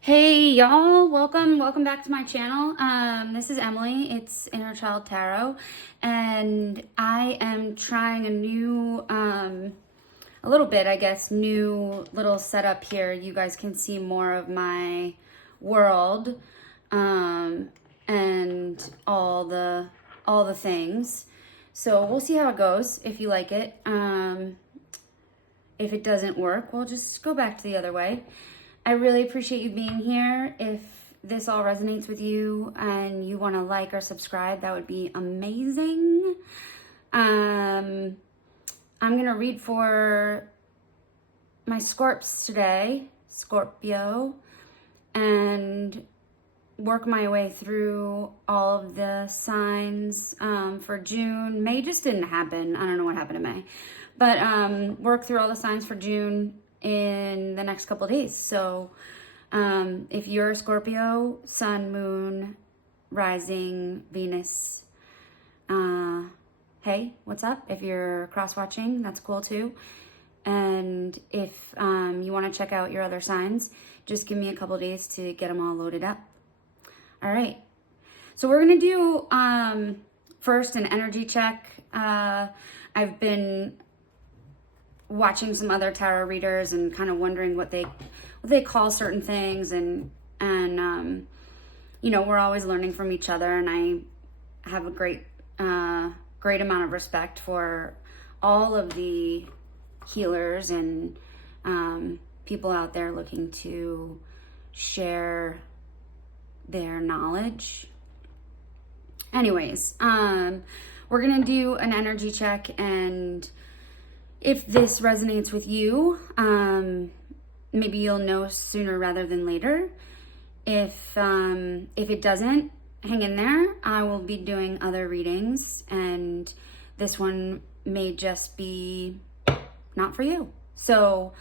Hey y'all, welcome back to my channel. This is Emily. It's Inner Child Tarot, and I am trying a new, a little bit, I guess, new little setup here. You guys can see more of my world, and all the things. So we'll see how it goes. If you like it, if it doesn't work, we'll just go back to the other way. I really appreciate you being here. If this all resonates with you and you want to like or subscribe, that would be amazing. I'm going to read for my Scorps today, Scorpio, and work my way through all of the signs for June. May just didn't happen. I don't know what happened to May. But work through all the signs for June in the next couple of days. So if you're a Scorpio, Sun, Moon, Rising, Venus, hey, what's up? If you're cross-watching, that's cool too. And if you want to check out your other signs, just give me a couple of days to get them all loaded up. All right. So we're going to do first an energy check. I've been watching some other tarot readers and kind of wondering what they call certain things, and you know, we're always learning from each other, and I have a great amount of respect for all of the healers and people out there looking to share their knowledge. Anyways, we're gonna do an energy check, and if this resonates with you, maybe you'll know sooner rather than later. If it doesn't, hang in there. I will be doing other readings, and this one may just be not for you. So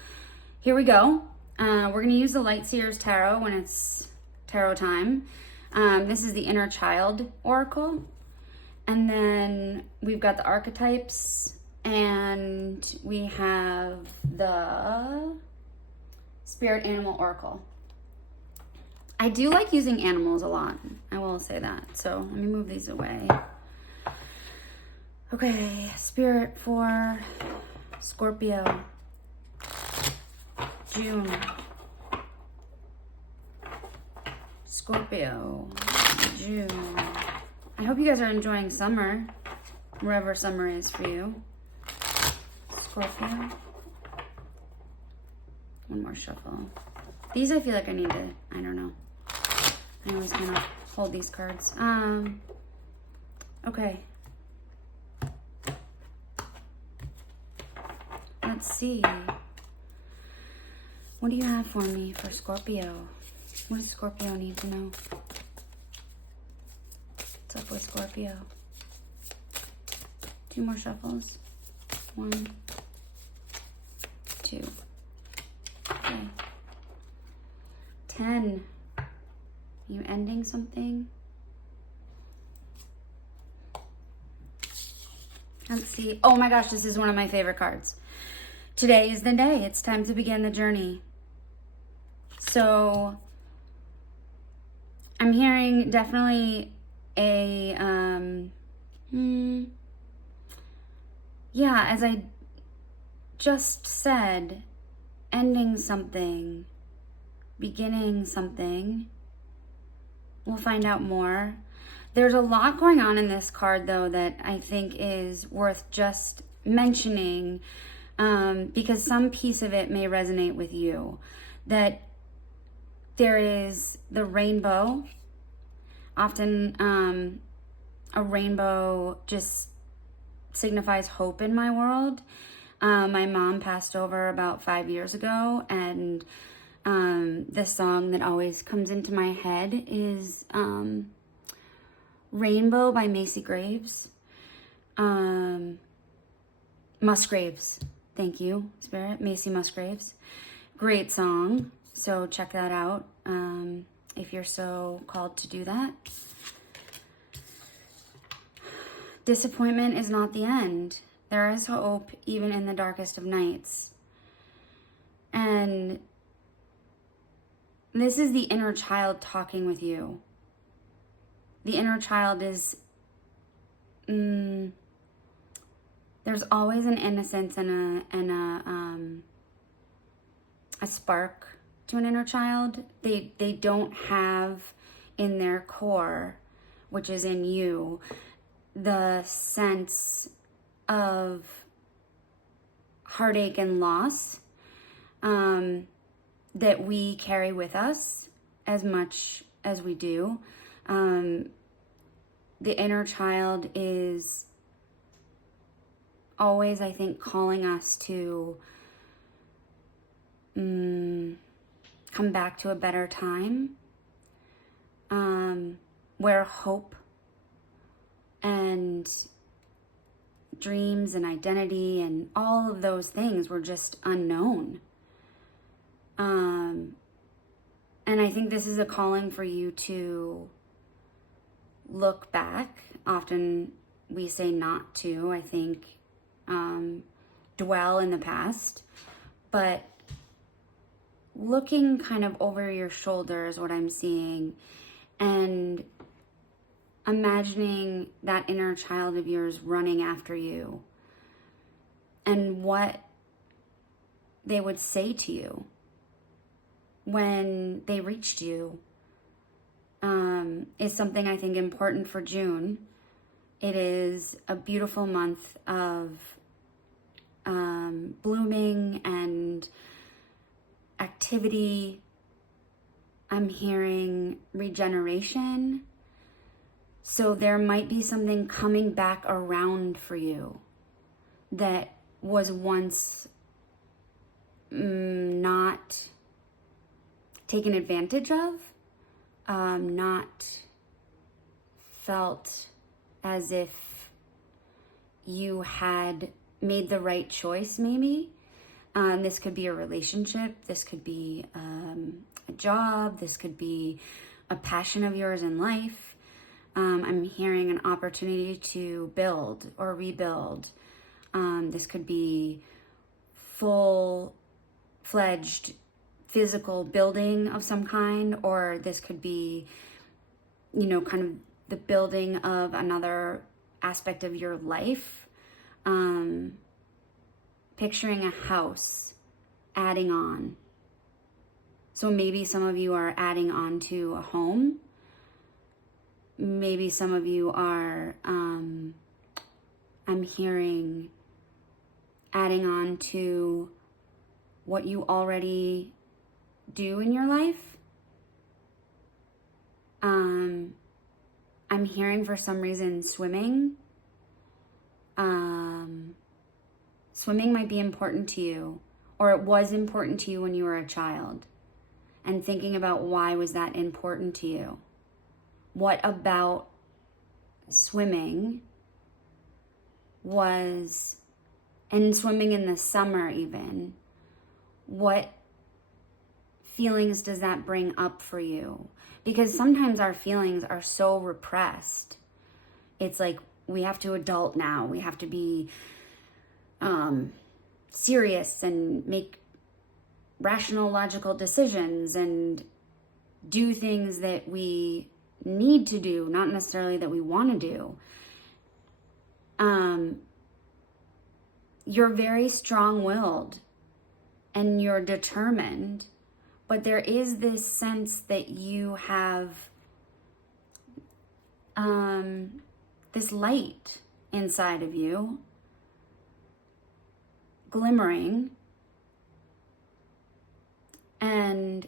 here we go. We're going to use the Light Seers Tarot when it's tarot time. This is the Inner Child Oracle. And then we've got the archetypes, and we have the Spirit Animal Oracle. I do like using animals a lot. I will say that. So let me move these away. Okay, Spirit for Scorpio. June. Scorpio. June. I hope you guys are enjoying summer, wherever summer is for you. Scorpio. One more shuffle. These I feel like I need to, I don't know. I always kind of hold these cards. Okay. Let's see. What do you have for me for Scorpio? What does Scorpio need to know? What's up with Scorpio? 2 more shuffles. 1, 2. Okay. 10. You ending something? Let's see. Oh my gosh, this is one of my favorite cards. Today is the day. It's time to begin the journey. So I'm hearing definitely a yeah, as I just said, ending something, beginning something. We'll find out more. There's a lot going on in this card, though, that I think is worth just mentioning, because some piece of it may resonate with you. That there is the rainbow. Often a rainbow just signifies hope in my world. My mom passed over about 5 years ago, and the song that always comes into my head is Rainbow by Macy Graves. Musgraves. Thank you, Spirit. Macy Musgraves. Great song. So check that out if you're so called to do that. Disappointment is not the end. There is hope even in the darkest of nights. And This is the inner child talking with you. The inner child is, there's always an innocence and a spark to an inner child. They don't have in their core, which is in you, the sense of heartache and loss that we carry with us as much as we do. The inner child is always, I think, calling us to come back to a better time, where hope and dreams and identity and all of those things were just unknown. And I think this is a calling for you to look back. Often we say not to, I think, dwell in the past, but looking kind of over your shoulder is what I'm seeing, and imagining that inner child of yours running after you and what they would say to you when they reached you, is something I think important for June. It is a beautiful month of blooming and activity. I'm hearing regeneration. So there might be something coming back around for you that was once not taken advantage of, not felt as if you had made the right choice, maybe. This could be a relationship, this could be a job, this could be a passion of yours in life. I'm hearing an opportunity to build or rebuild. This could be full-fledged physical building of some kind, or this could be, kind of the building of another aspect of your life. Picturing a house, adding on. So maybe some of you are adding on to a home. Maybe some of you are, I'm hearing, adding on to what you already do in your life. I'm hearing for some reason swimming. Swimming might be important to you, or it was important to you when you were a child. And thinking about why was that important to you? What about swimming was, and swimming in the summer even, what feelings does that bring up for you? Because sometimes our feelings are so repressed. It's like, we have to adult now. We have to be serious and make rational, logical decisions and do things that we need to do, not necessarily that we want to do. You're very strong-willed and you're determined, but there is this sense that you have this light inside of you, glimmering, and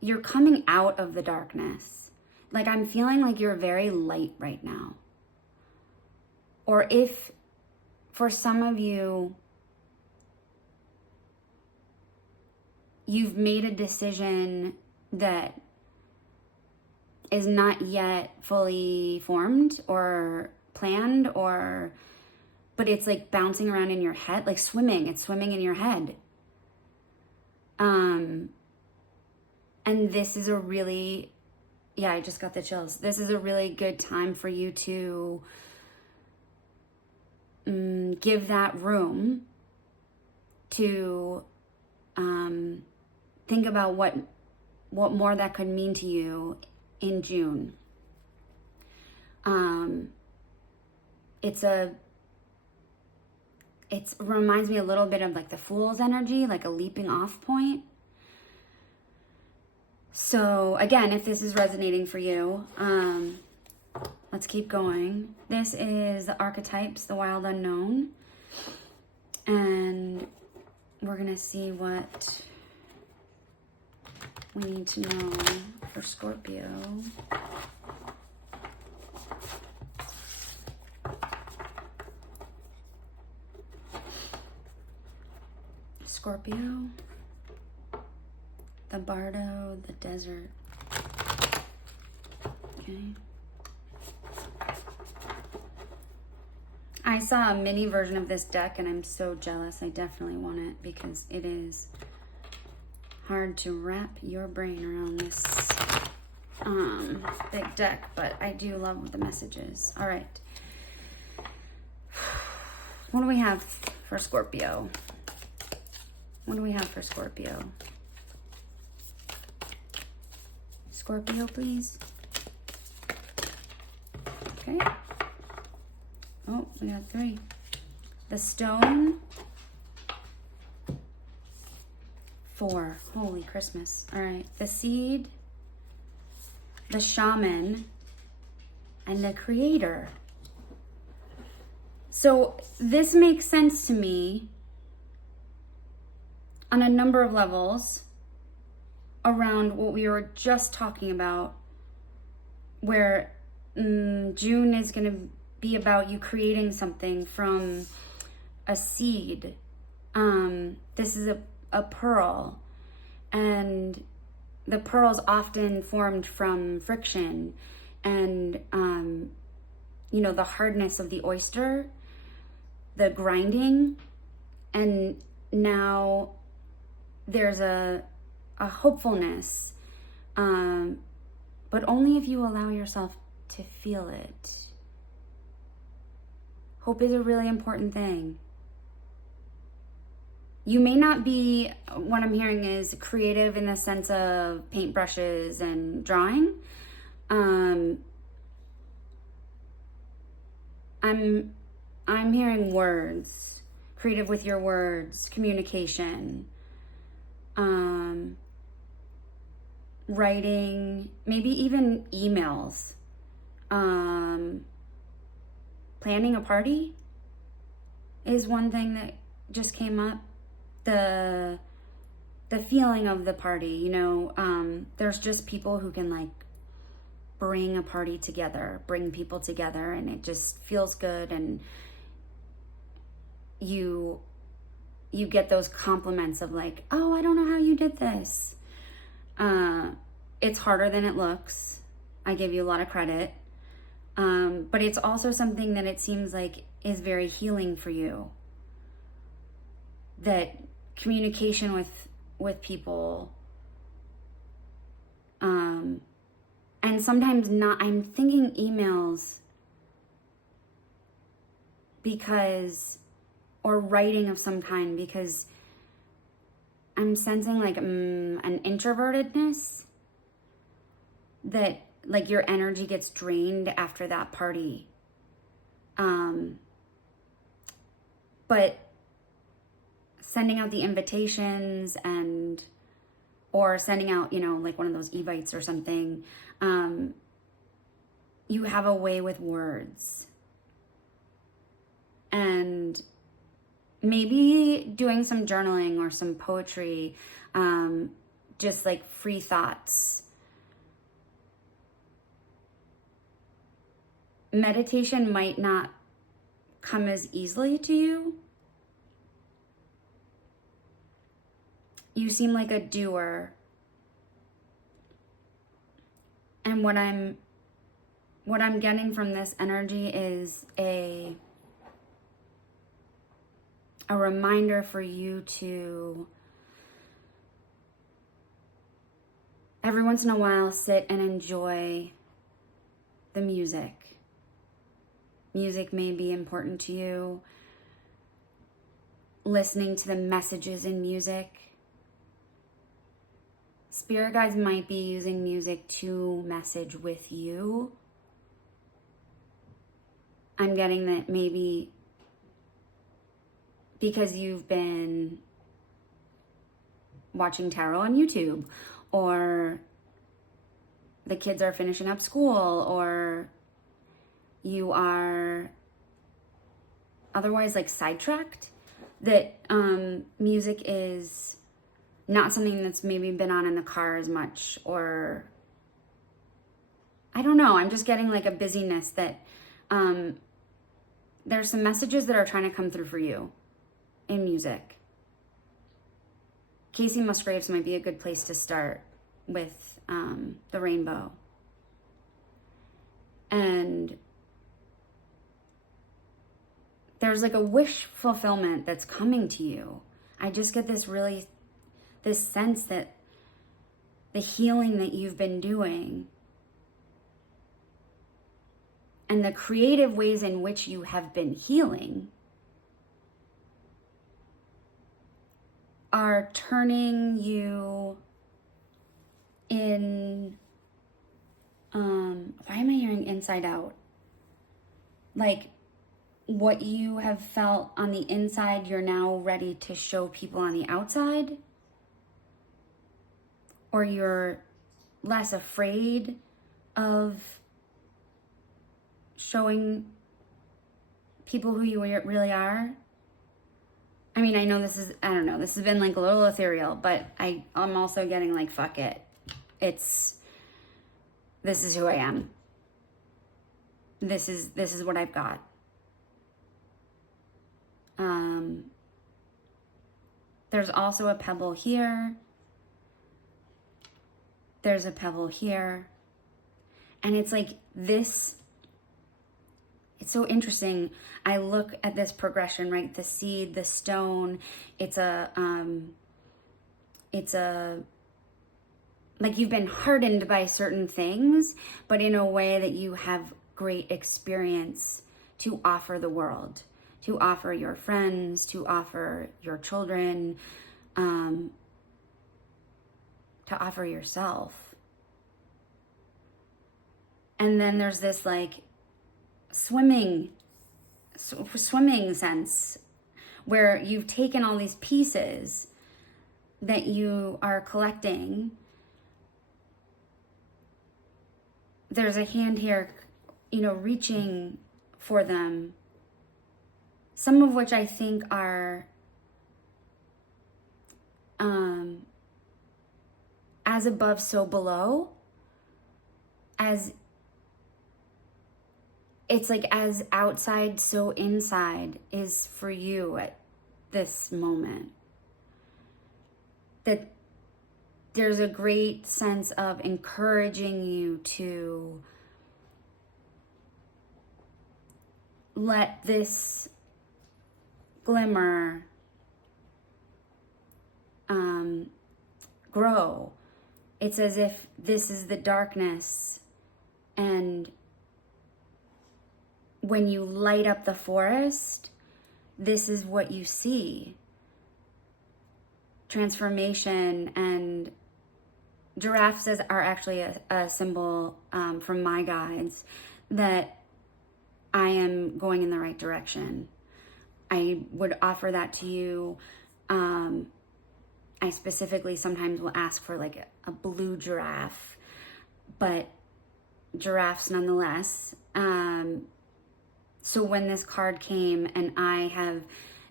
you're coming out of the darkness. Like, I'm feeling like you're very light right now. Or if, for some of you, you've made a decision that is not yet fully formed or planned, but it's like bouncing around in your head, like swimming. It's swimming in your head. And this is a really, I just got the chills. This is a really good time for you to give that room to think about what what more that could mean to you in June. It reminds me a little bit of like the Fool's energy, like a leaping off point. So again, if this is resonating for you, let's keep going. This is the archetypes, the wild unknown. And we're going to see what we need to know for Scorpio. Scorpio, the Bardo, the desert. Okay. I saw a mini version of this deck and I'm so jealous. I definitely want it because it is hard to wrap your brain around this big deck, but I do love the messages. All right. What do we have for Scorpio? What do we have for Scorpio? Scorpio, please. Okay. Oh, we got 3. The stone. 4. Holy Christmas. All right. The seed. The shaman. And the creator. So this makes sense to me on a number of levels around what we were just talking about, where June is going to be about you creating something from a seed. This is a pearl, and the pearl's often formed from friction and, the hardness of the oyster, the grinding, and now there's a hopefulness, but only if you allow yourself to feel it. Hope is a really important thing. You may not be, what I'm hearing is creative in the sense of paintbrushes and drawing. I'm hearing words, creative with your words, communication, writing, maybe even emails, planning a party is one thing that just came up. The feeling of the party, there's just people who can like bring a party together, bring people together, and it just feels good, and you get those compliments of like, oh, I don't know how you did this. It's harder than it looks. I give you a lot of credit. But it's also something that it seems like is very healing for you. That communication with people, and sometimes not, I'm thinking emails or writing of some kind, because I'm sensing like an introvertedness, that like your energy gets drained after that party. But sending out the invitations or sending out, like one of those evites or something, you have a way with words. And maybe doing some journaling or some poetry, just like free thoughts. Meditation might not come as easily to you. You seem like a doer. And what I'm getting from this energy is a reminder for you to every once in a while sit and enjoy the music. Music may be important to you. Listening to the messages in music. Spirit guides might be using music to message with you. I'm getting that maybe because you've been watching tarot on YouTube, or the kids are finishing up school, or you are otherwise like sidetracked, that music is not something that's maybe been on in the car as much, or I don't know. I'm just getting like a busyness that there's some messages that are trying to come through for you in music. Casey Musgraves might be a good place to start with the rainbow. And there's like a wish fulfillment that's coming to you. I just get this sense that the healing that you've been doing and the creative ways in which you have been healing are turning you in, why am I hearing inside out? Like what you have felt on the inside, you're now ready to show people on the outside? Or you're less afraid of showing people who you really are? I mean, I know this is, I don't know, this has been like a little ethereal, but I'm also getting like, fuck it. This is who I am. This is what I've got. There's also a pebble here. There's a pebble here. And it's like this, it's so interesting. I look at this progression, right? The seed, the stone, it's like you've been hardened by certain things, but in a way that you have great experience to offer the world, to offer your friends, to offer your children, to offer yourself. And then there's this like swimming sense where you've taken all these pieces that you are collecting. There's a hand here, reaching for them. Some of which I think are as above, so below. As it's like as outside, so inside is for you at this moment. That there's a great sense of encouraging you to let this glimmer grow. It's as if this is the darkness, and when you light up the forest, this is what you see. Transformation. And giraffes are actually a symbol from my guides that I am going in the right direction. I would offer that to you. I specifically sometimes will ask for like a blue giraffe, but giraffes nonetheless. So when this card came, and I have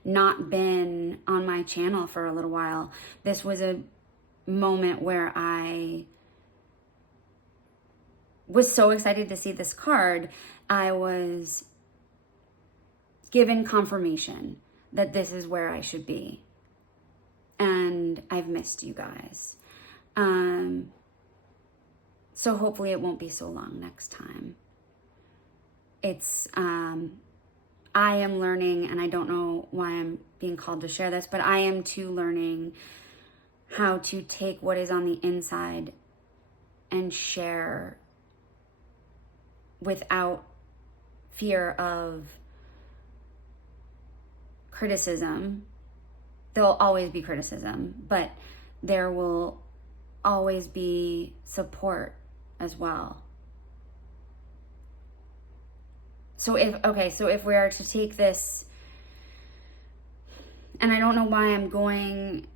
not been on my channel for a little while, this was a moment where I was so excited to see this card. I was given confirmation that this is where I should be. And I've missed you guys. So hopefully it won't be so long next time. It's, I am learning, and I don't know why I'm being called to share this, but I am too learning how to take what is on the inside and share without fear of criticism. There'll always be criticism, but there will always be support as well. So if we are to take this, and I don't know why I'm going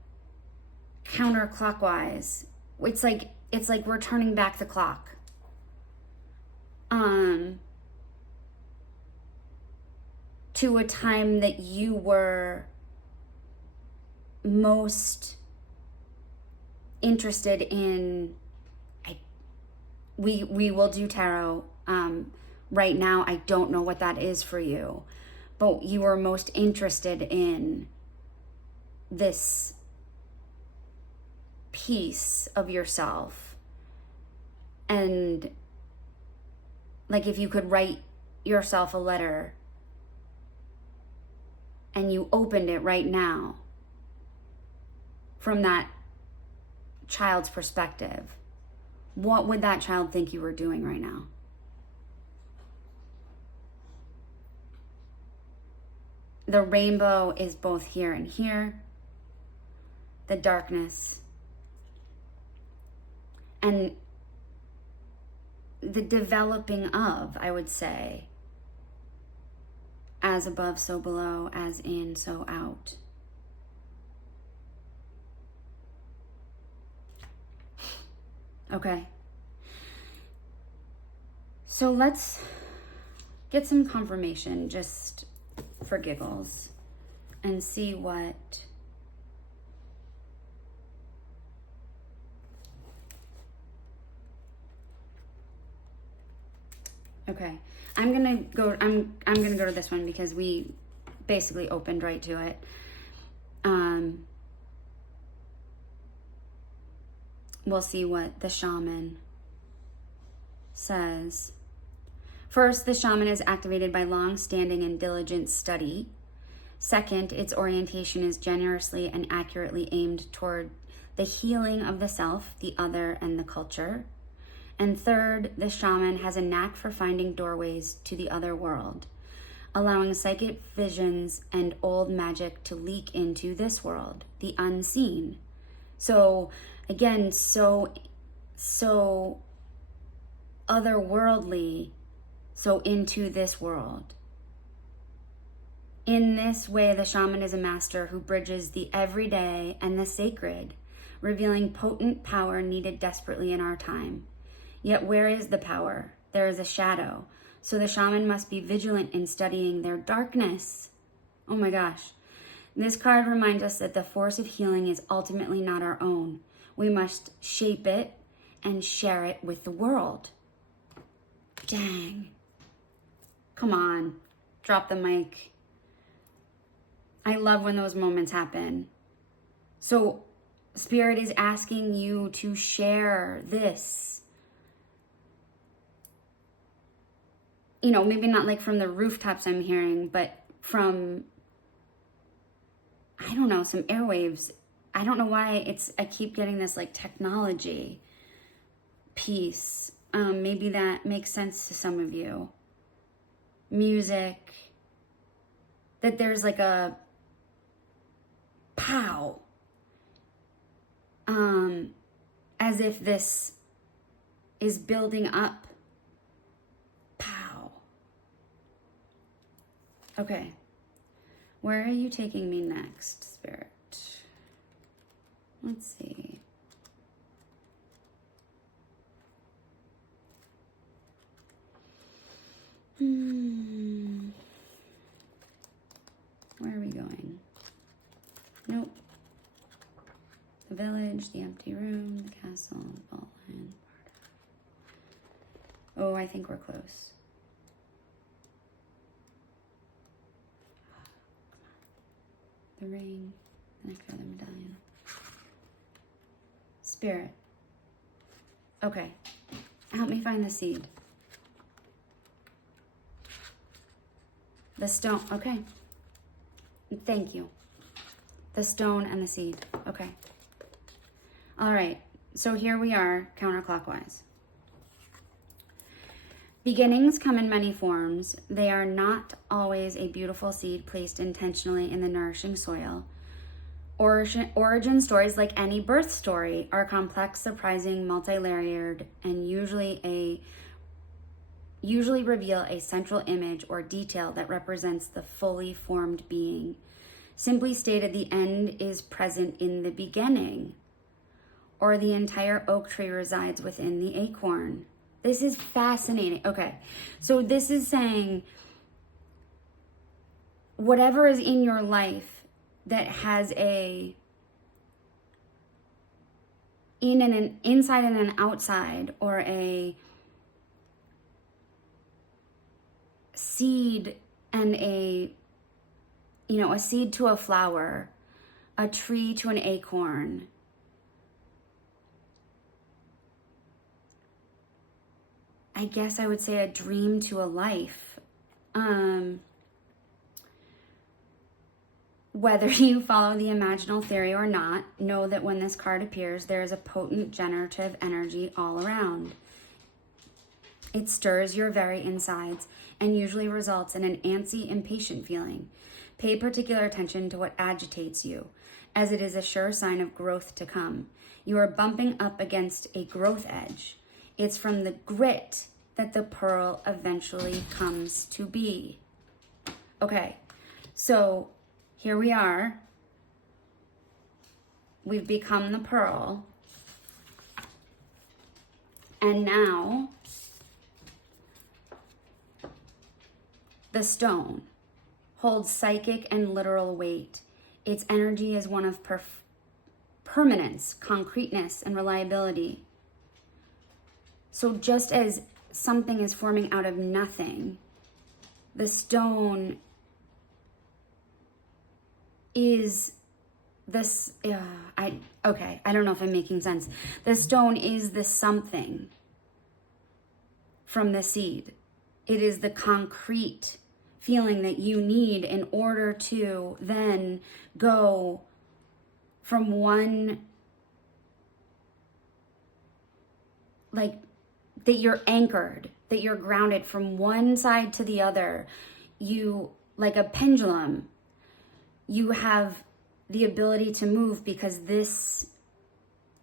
counterclockwise. It's like we're turning back the clock. To a time that you were most interested in. We will do tarot. Right now, I don't know what that is for you, but you were most interested in this piece of yourself. And like if you could write yourself a letter and you opened it right now from that child's perspective, what would that child think you were doing right now? The rainbow is both here and here. The darkness. And the developing of, I would say, as above, so below, as in, so out. Okay. So let's get some confirmation just for giggles and see what okay. I'm gonna go to this one because we basically opened right to it. We'll see what the shaman says. First, the shaman is activated by long-standing and diligent study. Second, its orientation is generously and accurately aimed toward the healing of the self, the other, and the culture. And third, the shaman has a knack for finding doorways to the other world, allowing psychic visions and old magic to leak into this world, the unseen. So, again, so otherworldly, so into this world. In this way, the shaman is a master who bridges the everyday and the sacred, revealing potent power needed desperately in our time. Yet where is the power? There is a shadow. So the shaman must be vigilant in studying their darkness. Oh my gosh. This card reminds us that the force of healing is ultimately not our own. We must shape it and share it with the world. Dang. Come on. Drop the mic. I love when those moments happen. So Spirit is asking you to share this. You know, maybe not like from the rooftops I'm hearing, but from, I don't know, some airwaves. I don't know why I keep getting this like technology piece. Maybe that makes sense to some of you. Music. That there's like a pow. As if this is building up. Pow. Okay. Where are you taking me next, Spirit? Let's see. Where are we going? Nope. The village, the empty room, the castle, the vault line. Oh, I think we're close. The ring, the nectar, the medallion. Spirit. Okay. Help me find the seed. The stone. Okay. Thank you. The stone and the seed. Okay. All right. So here we are, counterclockwise. Beginnings come in many forms. They are not always a beautiful seed placed intentionally in the nourishing soil. Origin stories, like any birth story, are complex, surprising, multi-layered, and usually reveal a central image or detail that represents the fully formed being. Simply stated, the end is present in the beginning, or the entire oak tree resides within the acorn. This is fascinating. Okay, so this is saying whatever is in your life that has a inside and an outside, or a seed and a seed to a flower, a tree to an acorn. I guess I would say a dream to a life. Whether you follow the imaginal theory or not, know that when this card appears, there is a potent generative energy all around. It stirs your very insides and usually results in an antsy, impatient feeling. Pay particular attention to what agitates you, as it is a sure sign of growth to come. You are bumping up against a growth edge. It's from the grit that the pearl eventually comes to be. Okay, so here we are. We've become the pearl. And now the stone holds psychic and literal weight. Its energy is one of permanence, concreteness, and reliability. So just as something is forming out of nothing, the stone is this, I don't know if I'm making sense. The stone is the something from the seed. It is the concrete feeling that you need in order to then go from one, like, that you're anchored, that you're grounded from one side to the other. You, like a pendulum, you have the ability to move because this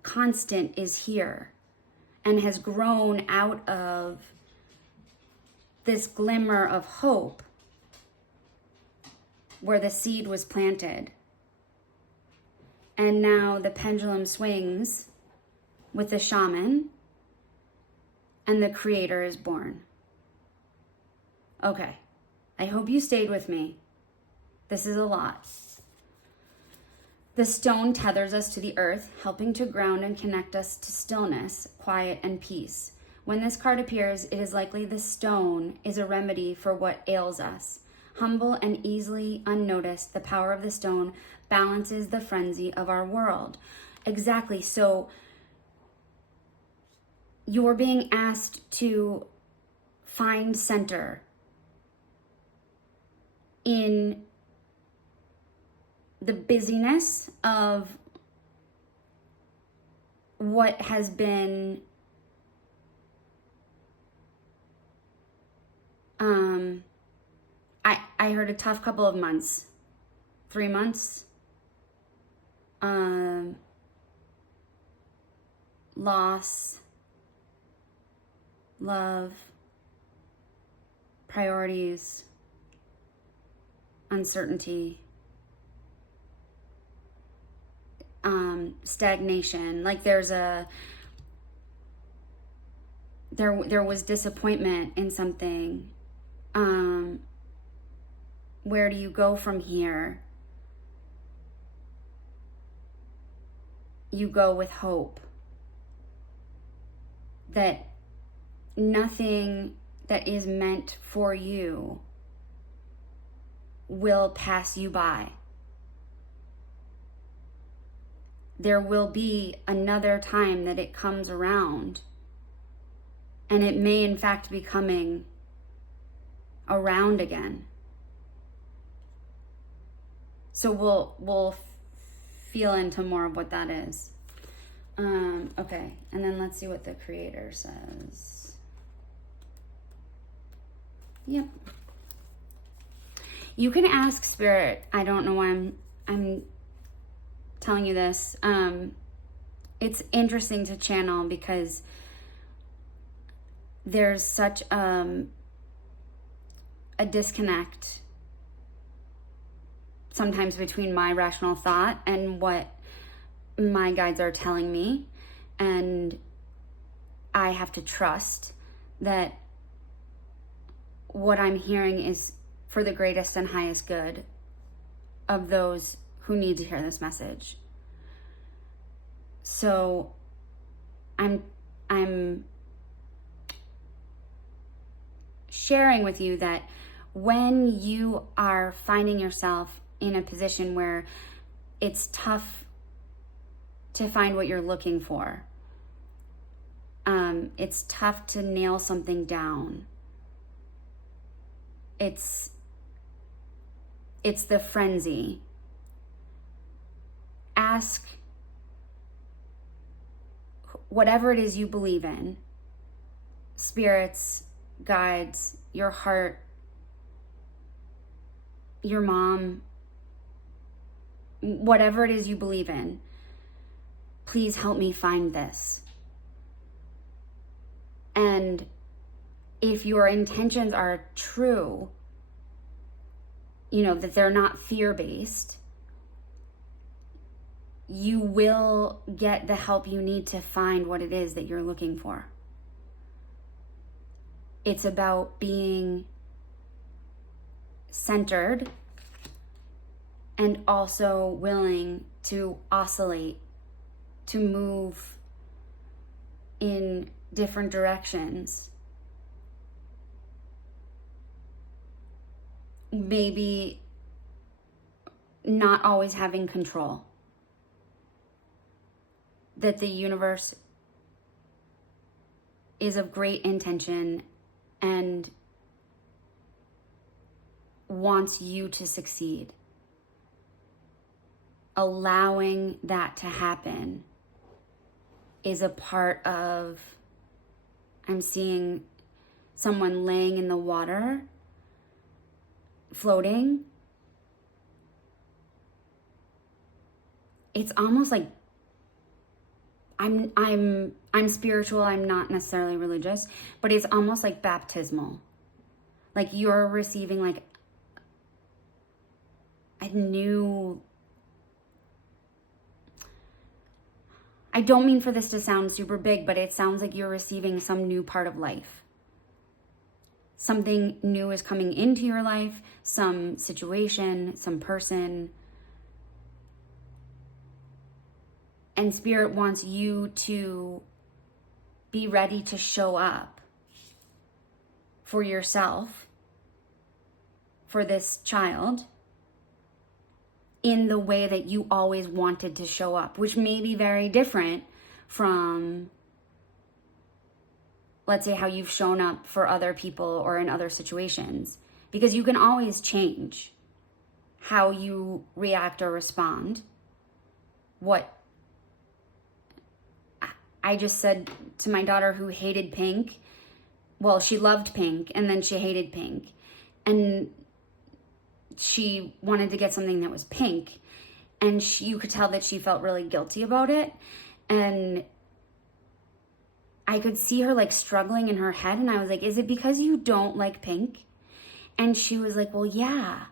constant is here and has grown out of this glimmer of hope where the seed was planted. And now the pendulum swings with the shaman and the creator is born. Okay, I hope you stayed with me. This is a lot. The stone tethers us to the earth, helping to ground and connect us to stillness, quiet, and peace. When this card appears, it is likely the stone is a remedy for what ails us. Humble and easily unnoticed, the power of the stone balances the frenzy of our world. Exactly. So you're being asked to find center in the busyness of what has been I heard a tough couple of months, 3 months, loss, love, priorities, uncertainty, stagnation. Like there was disappointment in something. Where do you go from here? You go with hope that nothing that is meant for you will pass you by. There will be another time that it comes around, and it may in fact be coming around again. So we'll feel into more of what that is. Okay, and then let's see what the creator says. Yep. You can ask spirit. I don't know why I'm telling you this. It's interesting to channel because there's such a disconnect sometimes between my rational thought and what my guides are telling me. And I have to trust that what I'm hearing is for the greatest and highest good of those who need to hear this message. So I'm sharing with you that when you are finding yourself in a position where it's tough to find what you're looking for, it's tough to nail something down. It's the frenzy. Ask whatever it is you believe in, spirits, guides, your heart, your mom, whatever it is you believe in, please help me find this. And if your intentions are true, that they're not fear-based, you will get the help you need to find what it is that you're looking for. It's about being centered and also willing to oscillate, to move in different directions. Maybe not always having control. That the universe is of great intention and wants you to succeed. Allowing that to happen is a part of, I'm seeing someone laying in the water, floating. It's almost like I'm spiritual, I'm not necessarily religious, but it's almost like baptismal. Like you're receiving like a new, I don't mean for this to sound super big, but it sounds like you're receiving some new part of life. Something new is coming into your life, some situation, some person. And Spirit wants you to be ready to show up for yourself, for this child, in the way that you always wanted to show up, which may be very different from, let's say, how you've shown up for other people or in other situations, because you can always change how you react or respond. What I just said to my daughter who hated pink, well, she loved pink and then she hated pink. And she wanted to get something that was pink. And you could tell that she felt really guilty about it. And I could see her like struggling in her head. And I was like, is it because you don't like pink? And she was like, well, yeah,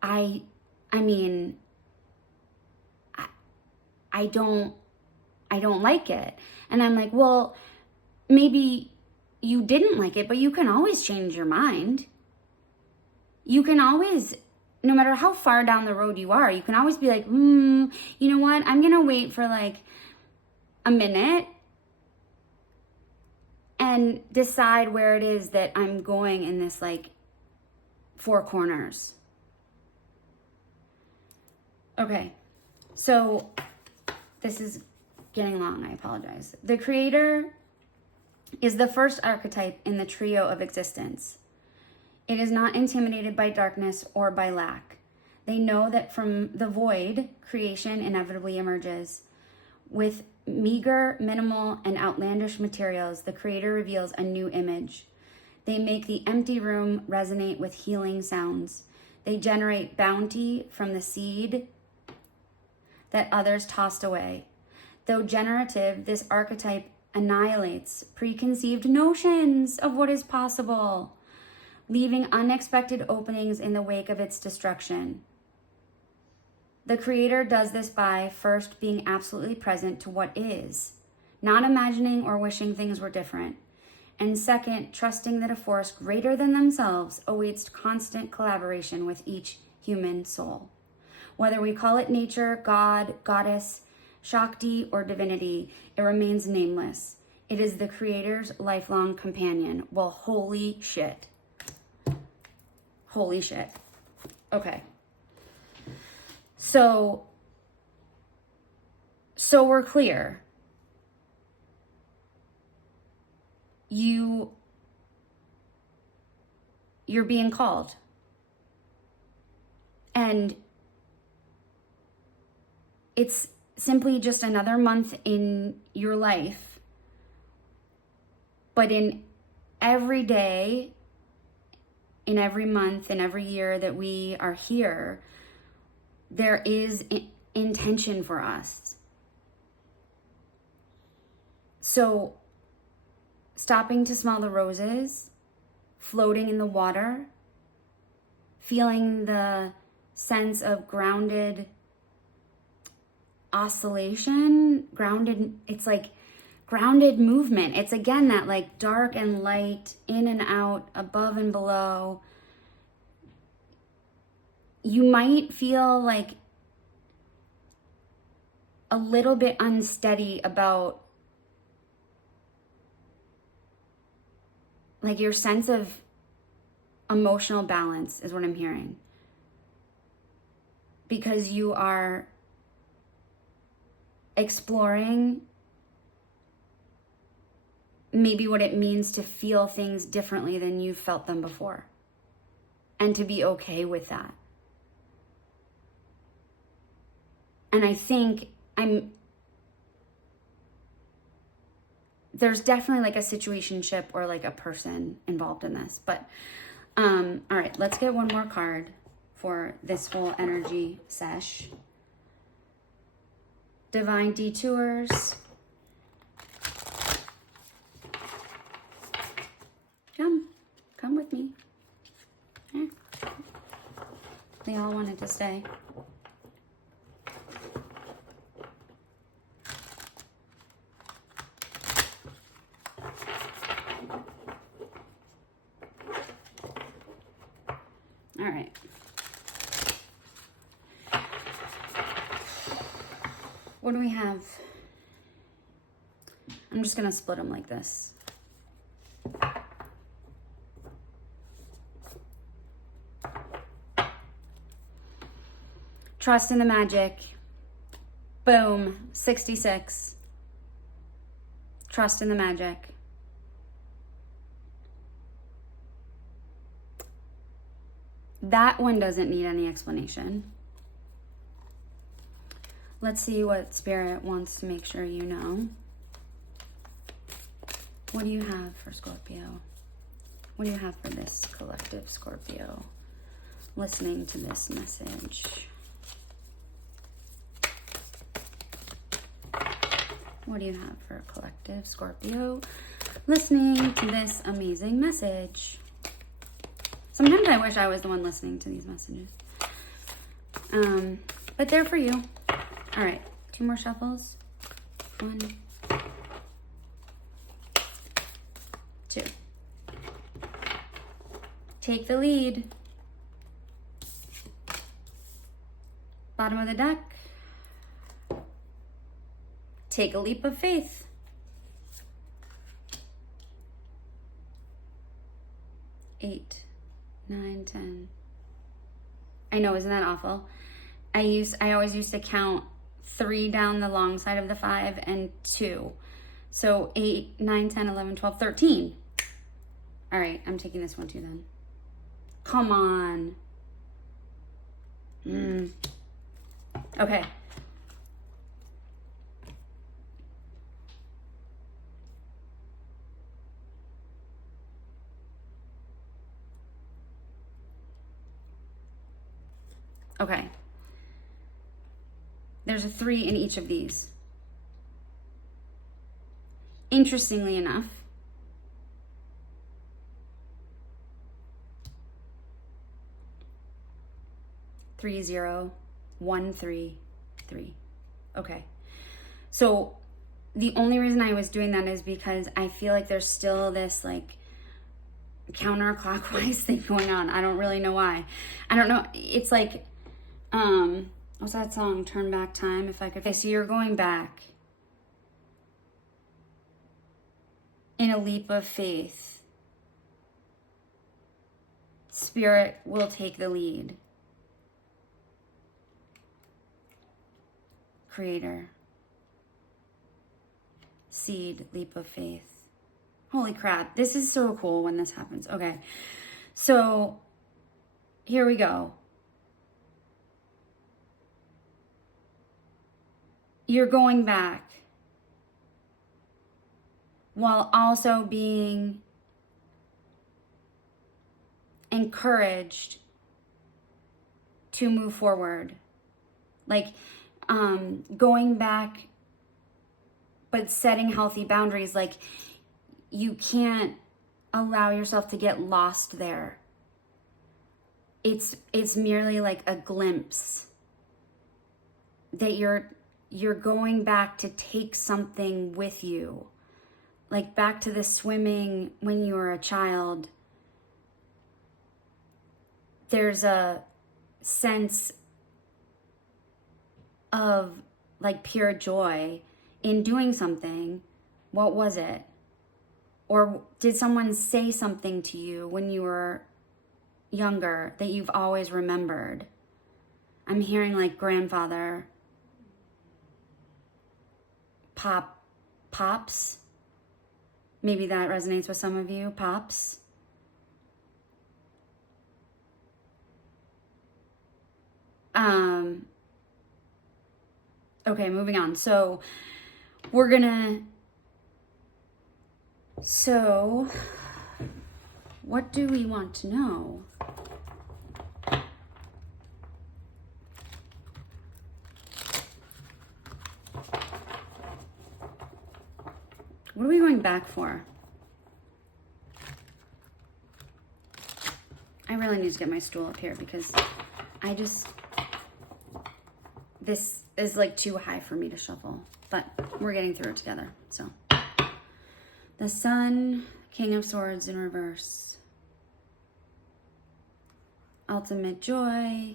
I don't like it. And I'm like, well, maybe you didn't like it, but you can always change your mind. You can always, no matter how far down the road you are, you can always be like, you know what? I'm going to wait for like a minute and decide where it is that I'm going in this like four corners. Okay. So this is getting long, I apologize. The creator is the first archetype in the trio of existence. It is not intimidated by darkness or by lack. They know that from the void, creation inevitably emerges. With meager, minimal, and outlandish materials, the creator reveals a new image. They make the empty room resonate with healing sounds. They generate bounty from the seed that others tossed away. Though generative, this archetype annihilates preconceived notions of what is possible, leaving unexpected openings in the wake of its destruction. The creator does this by first being absolutely present to what is, not imagining or wishing things were different, and second, trusting that a force greater than themselves awaits constant collaboration with each human soul. Whether we call it nature, God, goddess, Shakti, or divinity, it remains nameless. It is the creator's lifelong companion. Well, holy shit. Holy shit. Okay. So we're clear. You're being called. And it's simply just another month in your life. But in every day, in every month, in every year that we are here, there is intention for us. So stopping to smell the roses, floating in the water, feeling the sense of grounded oscillation, it's like grounded movement. It's again that like dark and light, in and out, above and below. You might feel like a little bit unsteady about like your sense of emotional balance is what I'm hearing. Because you are exploring maybe what it means to feel things differently than you've felt them before. And to be okay with that. And I think there's definitely like a situationship or like a person involved in this. But, all right, let's get one more card for this whole energy sesh. Divine detours. Come with me. Here. They all wanted to stay. All right. What do we have? I'm just going to split them like this. Trust in the magic. Boom. 66. Trust in the magic. That one doesn't need any explanation. Let's see what Spirit wants to make sure you know. What do you have for Scorpio? What do you have for this collective Scorpio listening to this message? What do you have for collective Scorpio listening to this amazing message? Sometimes I wish I was the one listening to these messages. But they're for you. All right, 2 more shuffles. 1, 2. Take the lead. Bottom of the deck. Take a leap of faith. Eight, 9, 10. I know, isn't that awful? I always used to count 3 down the long side of the 5 and 2. So 8, 9, 10, 11, 12, 13. All right, I'm taking this one too then. Come on. Okay. Okay. There's a 3 in each of these. Interestingly enough, three, 0, 1, 3, 3. Okay. So the only reason I was doing that is because I feel like there's still this like counterclockwise thing going on. I don't really know why. I don't know. It's like, what's that song? Turn Back Time. If I could. Okay, so you're going back in a leap of faith. Spirit will take the lead. Creator. Seed, leap of faith. Holy crap. This is so cool when this happens. Okay. So here we go. You're going back while also being encouraged to move forward. Like, going back, but setting healthy boundaries. Like, you can't allow yourself to get lost there. It's merely like a glimpse that you're going back to take something with you. Like back to the swimming when you were a child. There's a sense of like pure joy in doing something. What was it? Or did someone say something to you when you were younger that you've always remembered? I'm hearing like grandfather, pops. Maybe that resonates with some of you, pops. Okay, moving on. So what do we want to know? What are we going back for? I really need to get my stool up here because this is like too high for me to shuffle, but we're getting through it together. So the Sun, King of Swords in reverse. Ultimate joy.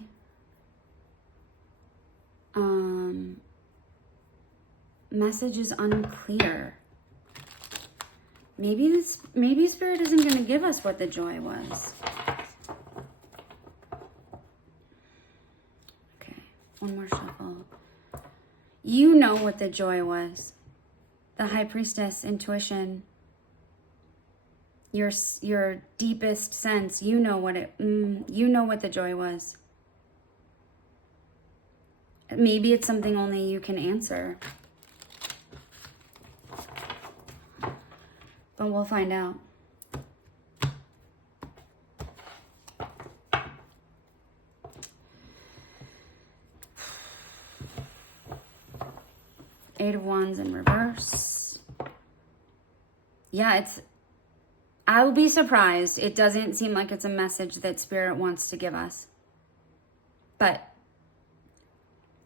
Message is unclear. Maybe Spirit isn't going to give us what the joy was. Okay, one more shuffle. You know what the joy was. The High Priestess, intuition. Your deepest sense, you know what the joy was. Maybe it's something only you can answer. But we'll find out. Eight of Wands in reverse. Yeah, I will be surprised. It doesn't seem like it's a message that Spirit wants to give us. But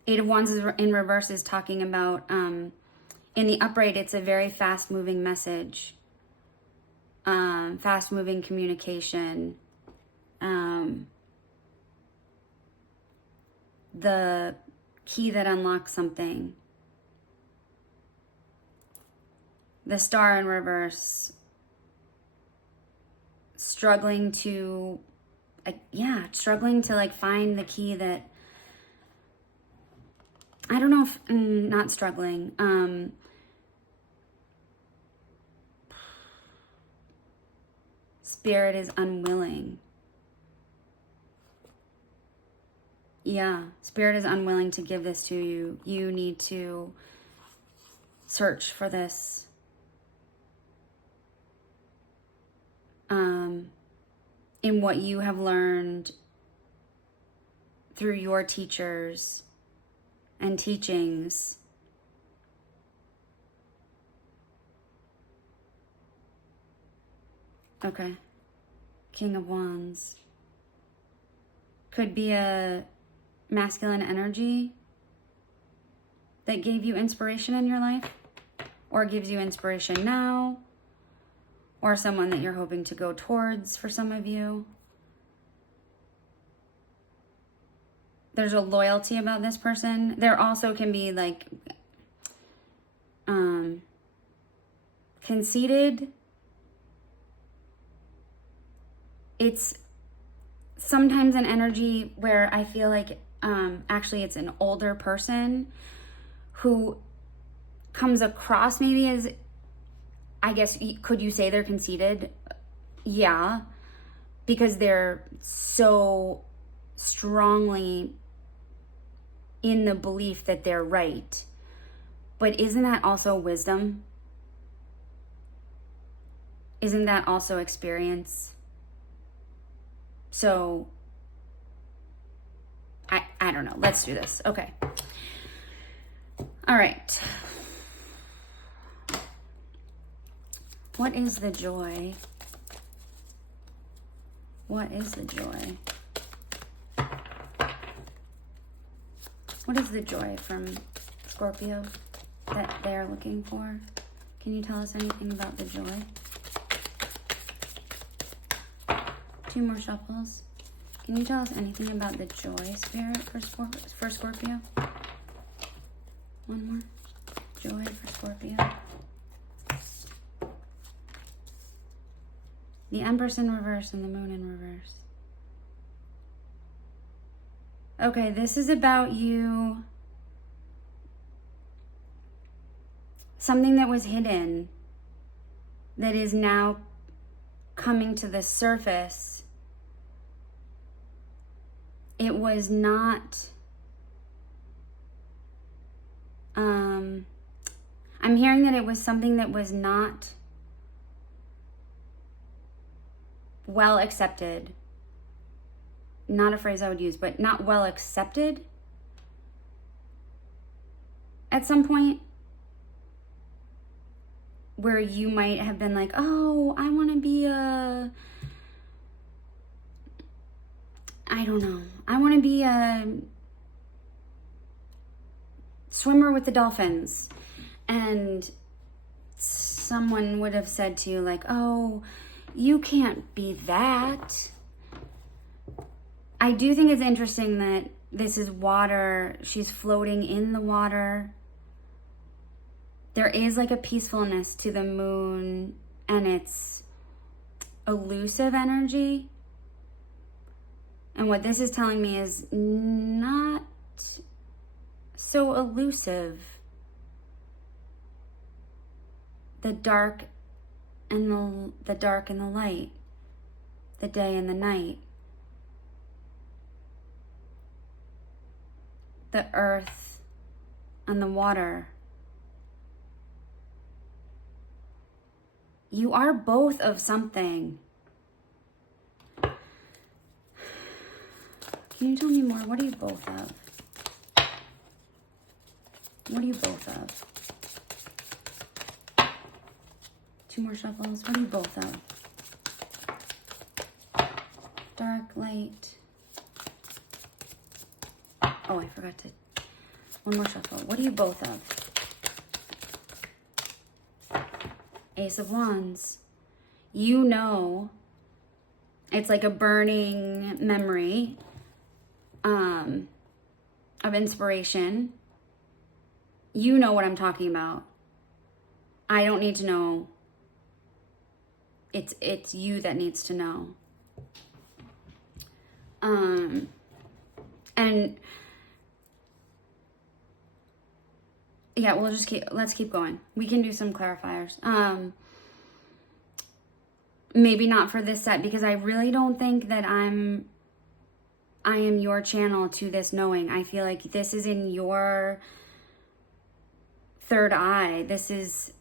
Eight of Wands in reverse is talking about, in the upright, it's a very fast-moving message. Fast-moving communication. The key that unlocks something. The Star in reverse. Struggling to like find the key that, I don't know if, not struggling. Spirit is unwilling. Yeah, Spirit is unwilling to give this to you. You need to search for this. In what you have learned through your teachers, and teachings. Okay. King of Wands. Could be a masculine energy that gave you inspiration in your life, or gives you inspiration now, or someone that you're hoping to go towards for some of you. There's a loyalty about this person. There also can be like conceited. It's sometimes an energy where I feel like actually it's an older person who comes across maybe as, I guess, could you say they're conceited? Yeah, because they're so strongly in the belief that they're right. But isn't that also wisdom? Isn't that also experience? So, I don't know. Let's do this. Okay. All right. What is the joy? What is the joy? What is the joy from Scorpio that they are looking for? Can you tell us anything about the joy? 2 more shuffles. Can you tell us anything about the joy spirit for Scorpio? 1 more. Joy for Scorpio. The Empress in reverse and the Moon in reverse. Okay, this is about you. Something that was hidden that is now coming to the surface. It was not, I'm hearing that it was something that was not well accepted. Not a phrase I would use, but not well accepted at some point, where you might have been like, oh, I want to be a, I don't know, I want to be a swimmer with the dolphins. And someone would have said to you like, oh, you can't be that. I do think it's interesting that this is water. She's floating in the water. There is like a peacefulness to the moon and its elusive energy. And what this is telling me is not so elusive. The dark and the dark and the light, the day and the night, the earth and the water. You are both of something. Can you tell me more? What are you both of? What are you both of? 2 more shuffles. What are you both of? Dark, light. Oh, I forgot to. 1 more shuffle. What are you both of? Ace of Wands. You know, it's like a burning memory of inspiration. You know what I'm talking about. I don't need to know. It's you that needs to know. And yeah, let's keep going. We can do some clarifiers. Maybe not for this set, because I really don't think that I am your channel to this knowing. I feel like this is in your third eye. This is,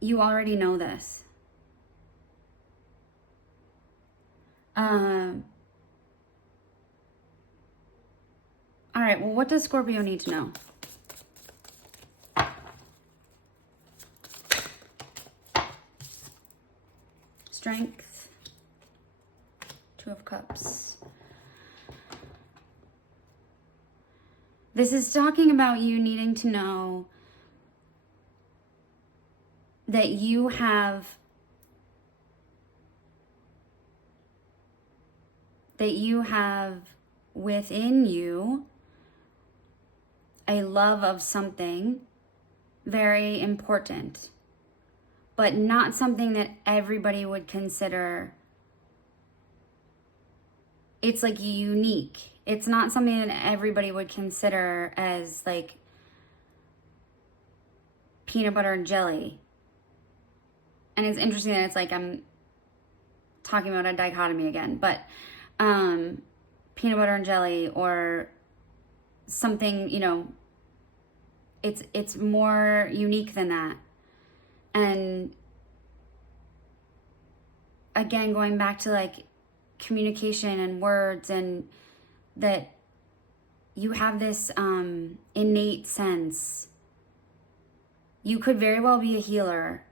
you already know this. All right, well, what does Scorpio need to know? Strength, Two of Cups. This is talking about you needing to know that you have within you a love of something very important, but not something that everybody would consider. It's like unique. It's not something that everybody would consider as like peanut butter and jelly. And it's interesting that it's like I'm talking about a dichotomy again, but peanut butter and jelly or something, you know, it's more unique than that. And again, going back to like communication and words, and that you have this innate sense. You could very well be a healer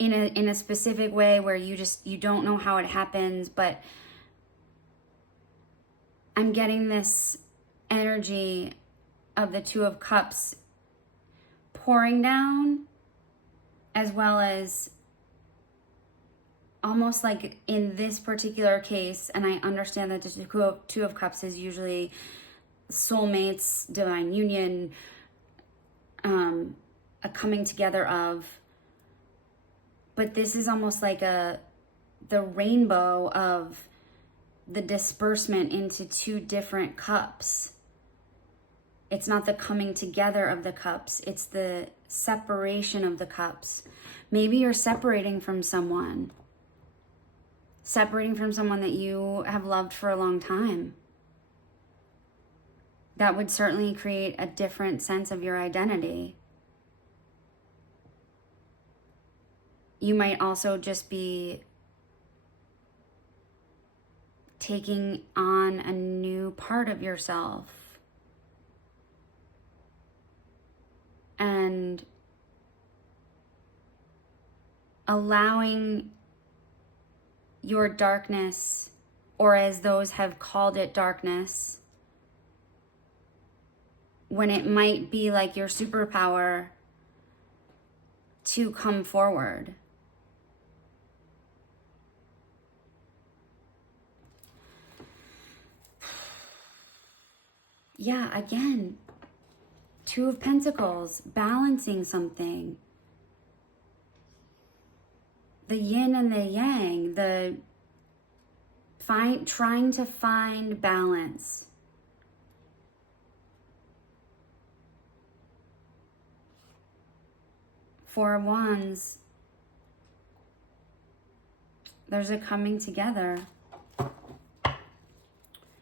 in a specific way where you don't know how it happens, but I'm getting this energy of the Two of Cups pouring down, as well as almost like in this particular case, and I understand that the Two of Cups is usually soulmates, divine union, a coming together of, but this is almost like the rainbow of the disbursement into two different cups. It's not the coming together of the cups, it's the separation of the cups. Maybe you're separating from someone that you have loved for a long time. That would certainly create a different sense of your identity. You might also just be taking on a new part of yourself and allowing your darkness, or as those have called it, darkness, when it might be like your superpower, to come forward. Yeah, again, Two of Pentacles, balancing something. The yin and the yang, trying to find balance. Four of Wands, there's a coming together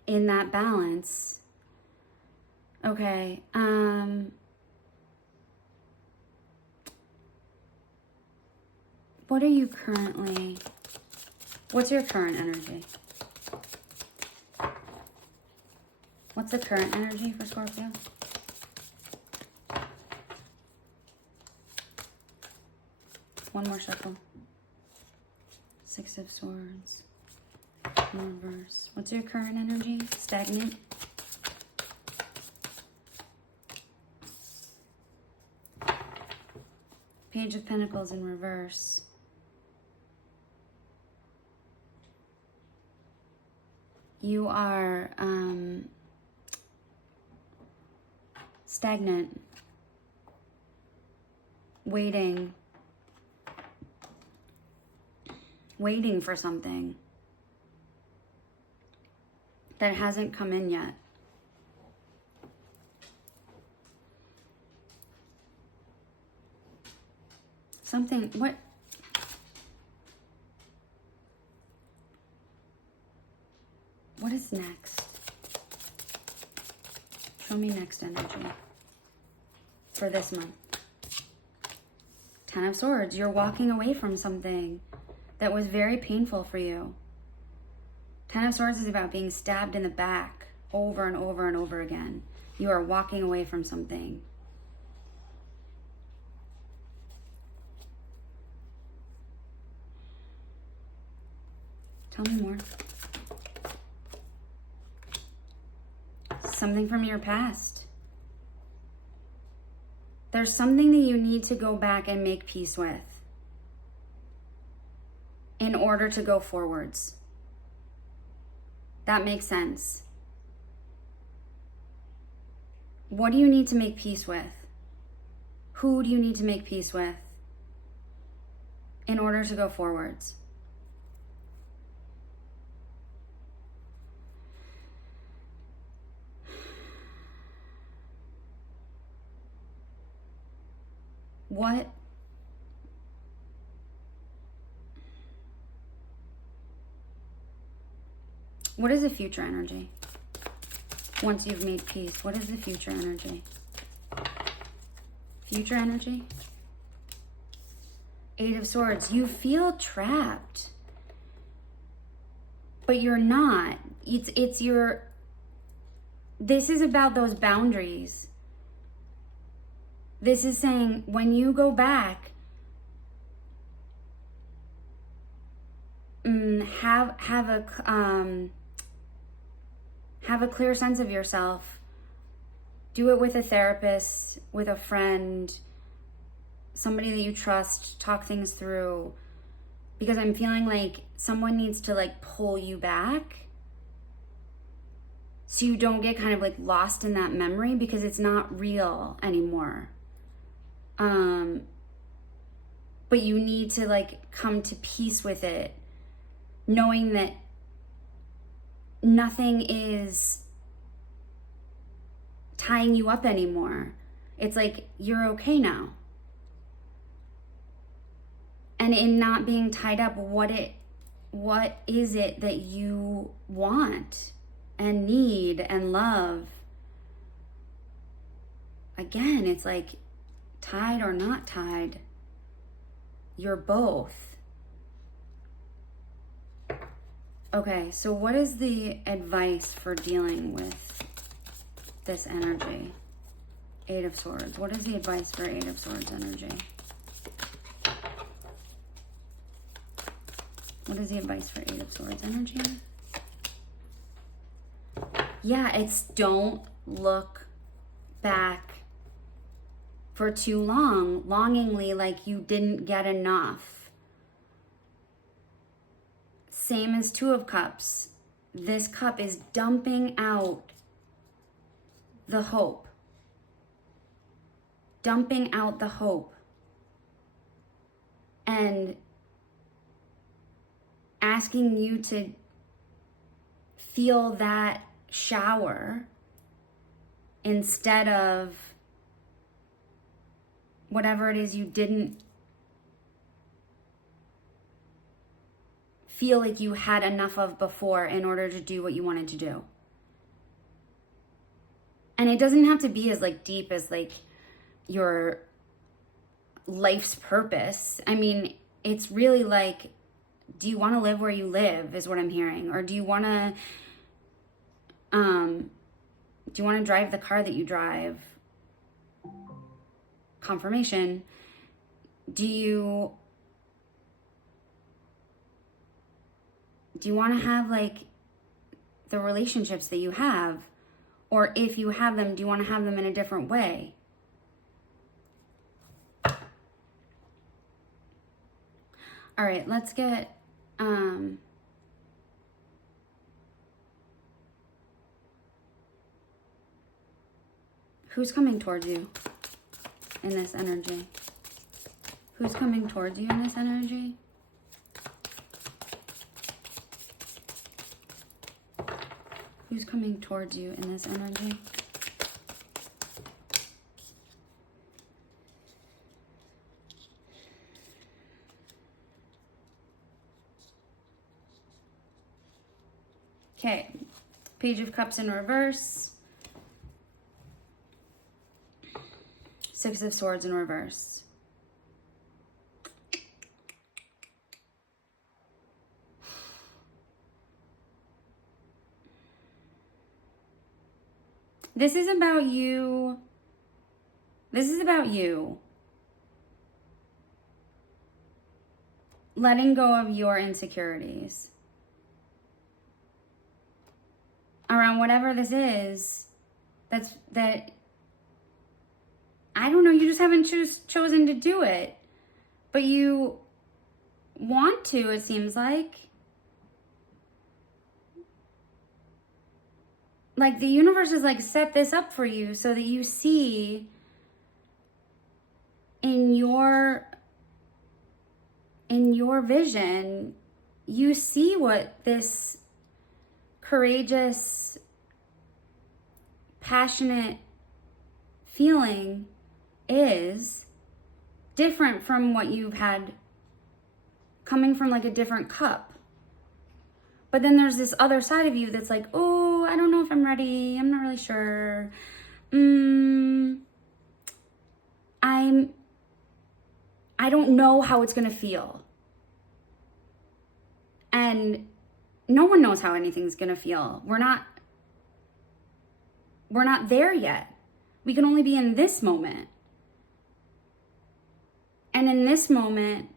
in that balance. Okay, what's your current energy? What's the current energy for Scorpio? One more shuffle. Six of Swords. In reverse. What's your current energy? Stagnant. Page of Pentacles in reverse. You are stagnant, waiting for something that hasn't come in yet. What is next? Show me next energy for this month. Ten of Swords, you're walking away from something that was very painful for you. Ten of Swords is about being stabbed in the back over and over and over again. You are walking away from something. Tell me more. Something from your past. There's something that you need to go back and make peace with in order to go forwards. That makes sense. What do you need to make peace with? Who do you need to make peace with in order to go forwards? What is the future energy? Once you've made peace, what is the future energy? Future energy? Eight of Swords. You feel trapped. But you're not. This is about those boundaries. This is saying when you go back, have a clear sense of yourself. Do it with a therapist, with a friend, somebody that you trust. Talk things through, because I'm feeling like someone needs to like pull you back so you don't get kind of like lost in that memory, because it's not real anymore. But you need to like come to peace with it, knowing that nothing is tying you up anymore. It's like you're okay now. And in not being tied up, what is it that you want and need and love? Again, it's like tied or not tied. You're both. Okay, so what is the advice for dealing with this energy? Eight of Swords. What is the advice for Eight of Swords energy? What is the advice for Eight of Swords energy? Yeah, it's don't look back for too long, longingly, like you didn't get enough. Same as Two of Cups. This cup is dumping out the hope. Dumping out the hope. And asking you to feel that shower instead of whatever it is you didn't feel like you had enough of before in order to do what you wanted to do. And it doesn't have to be as like deep as like your life's purpose. I mean, it's really like, do you want to live where you live is what I'm hearing? Or do you want to drive the car that you drive? Confirmation. Do you want to have like the relationships that you have? Or if you have them, do you want to have them in a different way? All right, let's get who's coming towards you in this energy? Who's coming towards you in this energy? Who's coming towards you in this energy? Okay, Page of Cups in reverse. Six of Swords in reverse. This is about you. This is about you letting go of your insecurities around whatever this is. That I don't know, you just haven't chosen to do it, but you want to, it seems like. Like the universe has like set this up for you so that you see in your vision, you see what this courageous, passionate feeling is, different from what you've had, coming from like a different cup. But then there's this other side of you that's like, oh, I don't know if I'm ready. I'm not really sure. I don't know how it's going to feel. And no one knows how anything's going to feel. We're not there yet. We can only be in this moment. And in this moment,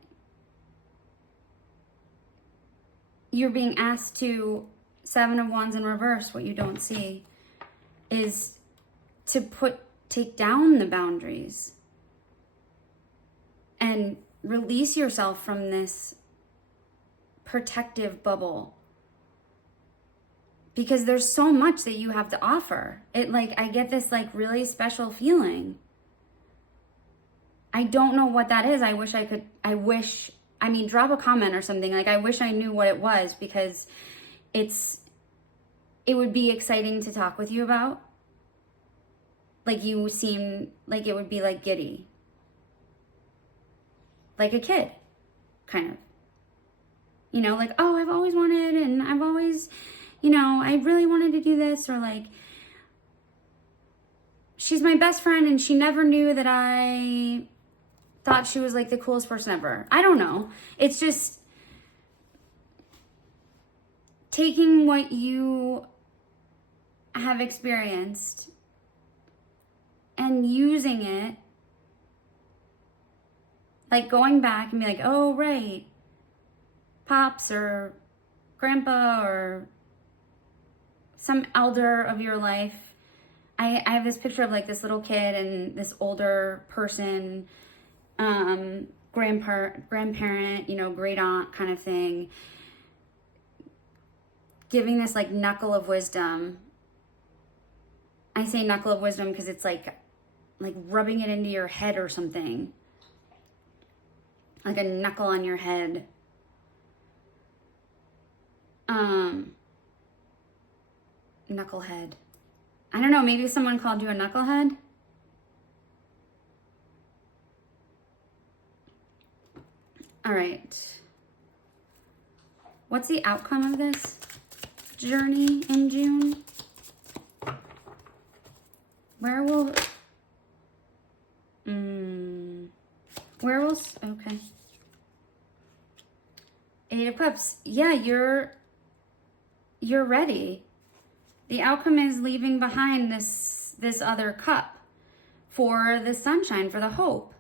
you're being asked to, 7 of Wands in reverse, what you don't see, is to take down the boundaries and release yourself from this protective bubble. Because there's so much that you have to offer. I get this like really special feeling. I don't know what that is. Drop a comment or something. Like, I wish I knew what it was, because it would be exciting to talk with you about. Like, you seem like it would be like giddy. Like a kid, kind of. You know, like, oh, I've always wanted, and I've always, I really wanted to do this, or like, she's my best friend and she never knew that I thought she was like the coolest person ever. I don't know. It's just taking what you have experienced and using it, like going back and be like, oh, right, Pops or Grandpa or some elder of your life. I have this picture of like this little kid and this older person, grandparent, great aunt kind of thing, giving this like knuckle of wisdom. I say knuckle of wisdom because it's like rubbing it into your head or something. Like a knuckle on your head. Knucklehead. I don't know, maybe someone called you a knucklehead? All right. What's the outcome of this journey in June? Okay. 8 of Cups. Yeah, you're ready. The outcome is leaving behind this other cup for the sunshine, for the hope.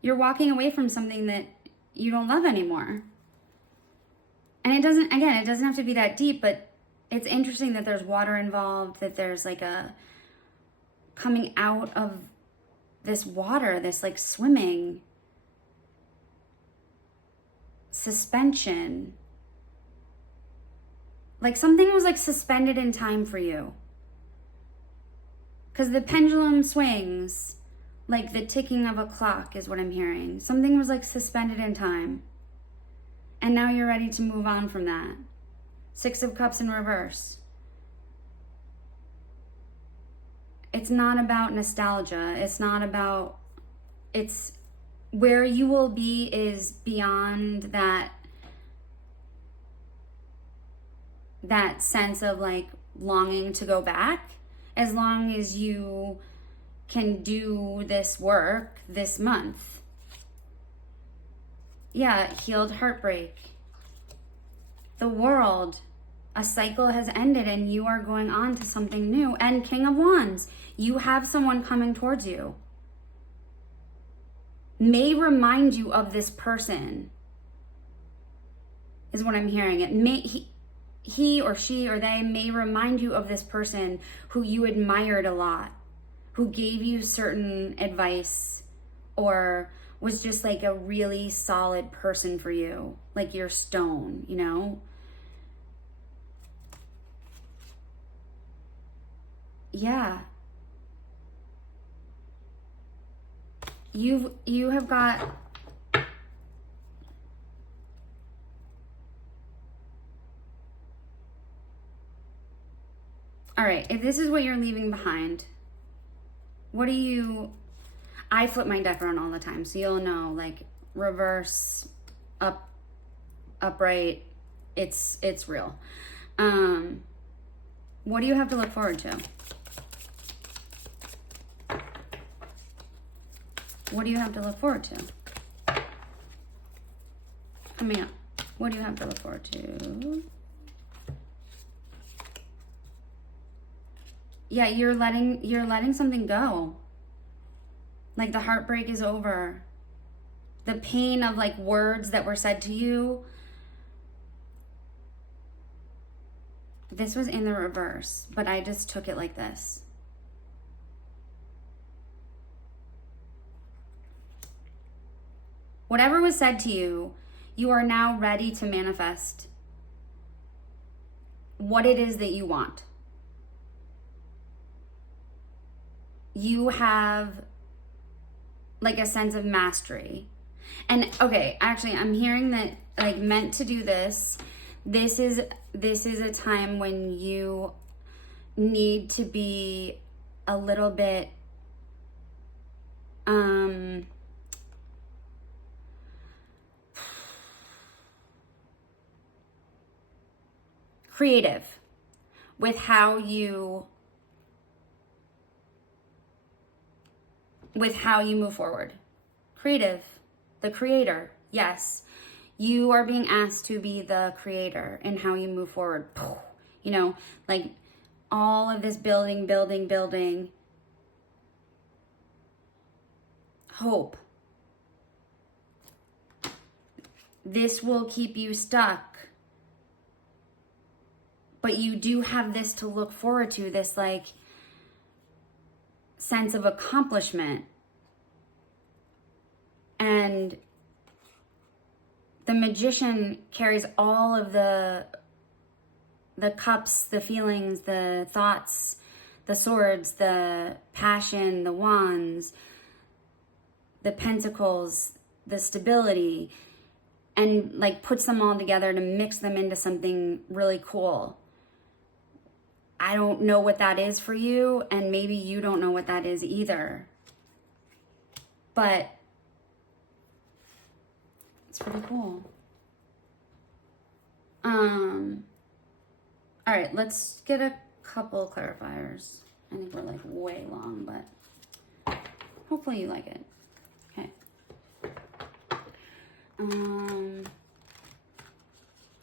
You're walking away from something that you don't love anymore. And it doesn't have to be that deep, but it's interesting that there's water involved, that there's like a coming out of this water, this like swimming, suspension. Like something was like suspended in time for you. Because the pendulum swings like the ticking of a clock is what I'm hearing. Something was like suspended in time. And now you're ready to move on from that. 6 of Cups in reverse. It's not about nostalgia. It's where you will be is beyond that sense of like longing to go back, as long as you can do this work this month. Yeah, healed heartbreak. The World, A cycle has ended and you are going on to something new. And King of Wands, you have someone coming towards you. May remind you of this person, is what I'm hearing. It may, he or she or they may remind you of this person who you admired a lot, who gave you certain advice or was just like a really solid person for you, like your stone, you know? Yeah. You have got all right, if this is what you're leaving behind, what do you, I flip my deck around all the time, so you'll know, like reverse, up, upright, it's real. What do you have to look forward to? What do you have to look forward to? Coming up. What do you have to look forward to? Yeah, you're letting something go. Like the heartbreak is over. The pain of like words that were said to you. This was in the reverse, but I just took it like this. Whatever was said to you, you are now ready to manifest what it is that you want. You have like a sense of mastery. And okay, actually I'm hearing that like meant to do this. This is a time when you need to be a little bit creative with how you move forward. Creative, the creator, yes. You are being asked to be the creator in how you move forward. You know, like all of this building. Hope. This will keep you stuck. But you do have this to look forward to, this like sense of accomplishment. And the Magician carries all of the cups, the feelings, the thoughts, the swords, the passion, the wands, the pentacles, the stability, and like puts them all together to mix them into something really cool. I don't know what that is for you, and maybe you don't know what that is either. But it's pretty cool. All right, let's get a couple clarifiers. I think we're like way long, but hopefully you like it. Okay.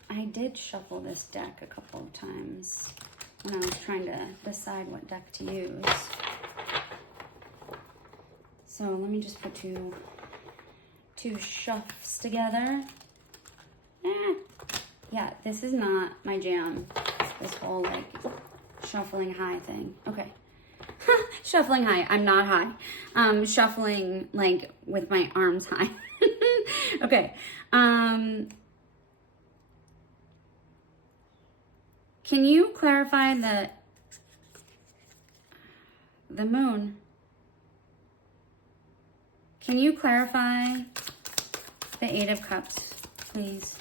I did shuffle this deck a couple of times when I was trying to decide what deck to use. So let me just put two shuffs together. Yeah, this is not my jam. This whole like shuffling high thing. Okay. Shuffling high. I'm not high. Shuffling like with my arms high. Okay. Can you clarify the moon? Can you clarify the Eight of Cups, please?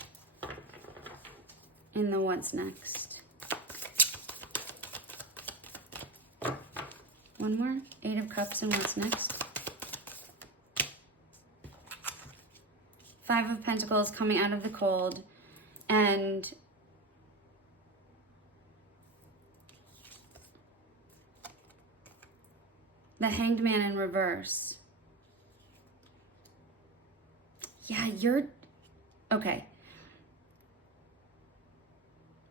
In the what's next? One more. Eight of Cups and what's next? Five of Pentacles coming out of the cold, and the Hanged Man in reverse. Yeah, you're okay.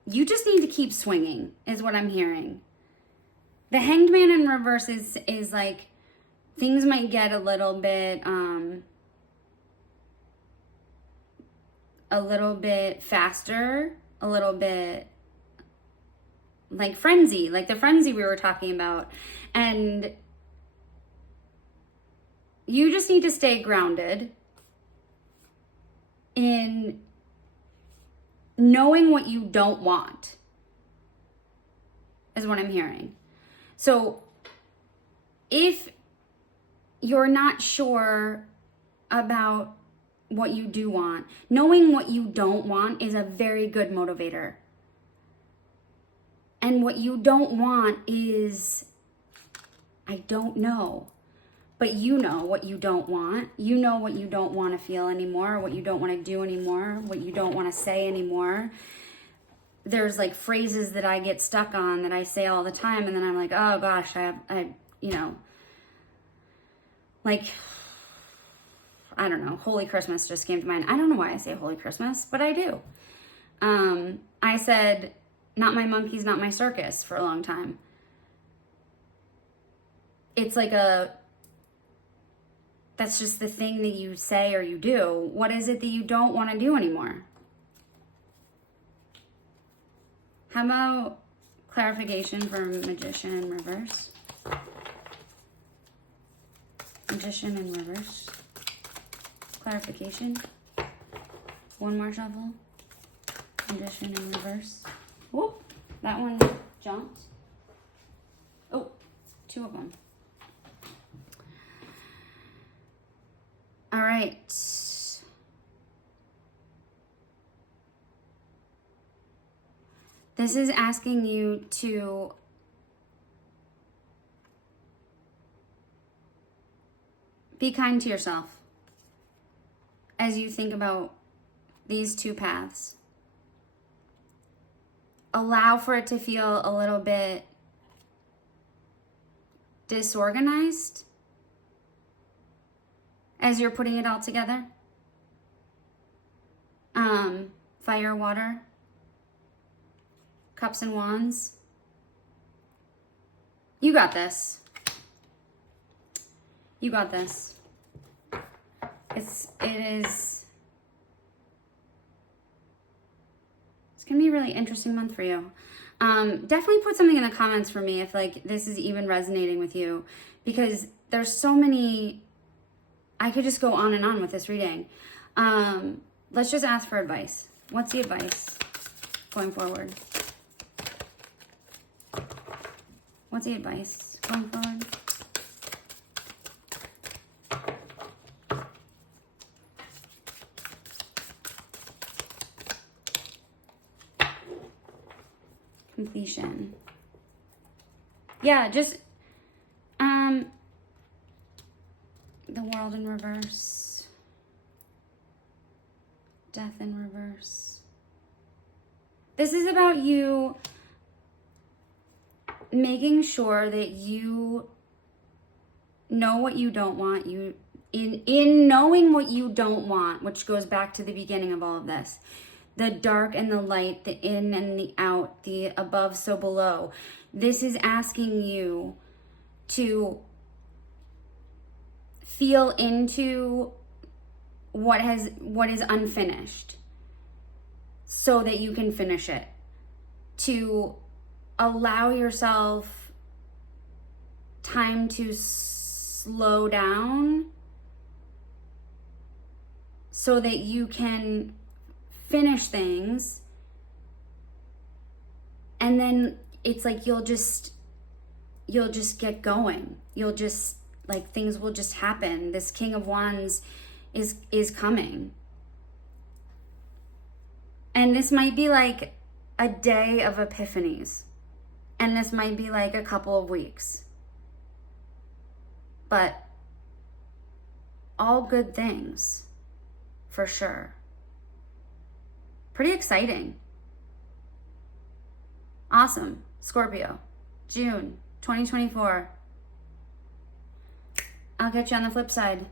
you just need to keep swinging, is what I'm hearing. The Hanged Man in reverse is like, things might get a little bit faster, a little bit like frenzy, like the frenzy we were talking about. And you just need to stay grounded in knowing what you don't want, is what I'm hearing. So if you're not sure about what you do want, knowing what you don't want is a very good motivator. And what you don't want is, I don't know. But you know what you don't want. You know what you don't want to feel anymore, what you don't want to do anymore, what you don't want to say anymore. There's like phrases that I get stuck on that I say all the time, and then I'm like, oh gosh, I like, I don't know, Holy Christmas just came to mind. I don't know why I say Holy Christmas, but I do. I said, not my monkeys, not my circus for a long time. It's like that's just the thing that you say or you do. What is it that you don't want to do anymore? How about clarification for Magician in reverse? Magician in reverse. Clarification. One more shuffle. Magician in reverse. Whoop, that one jumped. Oh, two of them. All right. This is asking you to be kind to yourself as you think about these two paths. Allow for it to feel a little bit disorganized as you're putting it all together. Fire, water, cups and wands. You got this. You got this. It's gonna be a really interesting month for you. Definitely put something in the comments for me if like this is even resonating with you, because there's so many. I could just go on and on with this reading. Let's just ask for advice. What's the advice going forward? What's the advice going forward? Completion. Yeah, just the World in reverse. Death in reverse. This is about you making sure that you know what you don't want. In knowing what you don't want, which goes back to the beginning of all of this. The dark and the light, the in and the out, the above so below. This is asking you to feel into what is unfinished so that you can finish it. To allow yourself time to slow down so that you can finish things, and then it's like you'll just get going. You'll just, like, things will just happen. This King of Wands is coming. And this might be like a day of epiphanies. And this might be like a couple of weeks. But all good things, for sure. Pretty exciting. Awesome. Scorpio, June 2024. I'll catch you on the flip side.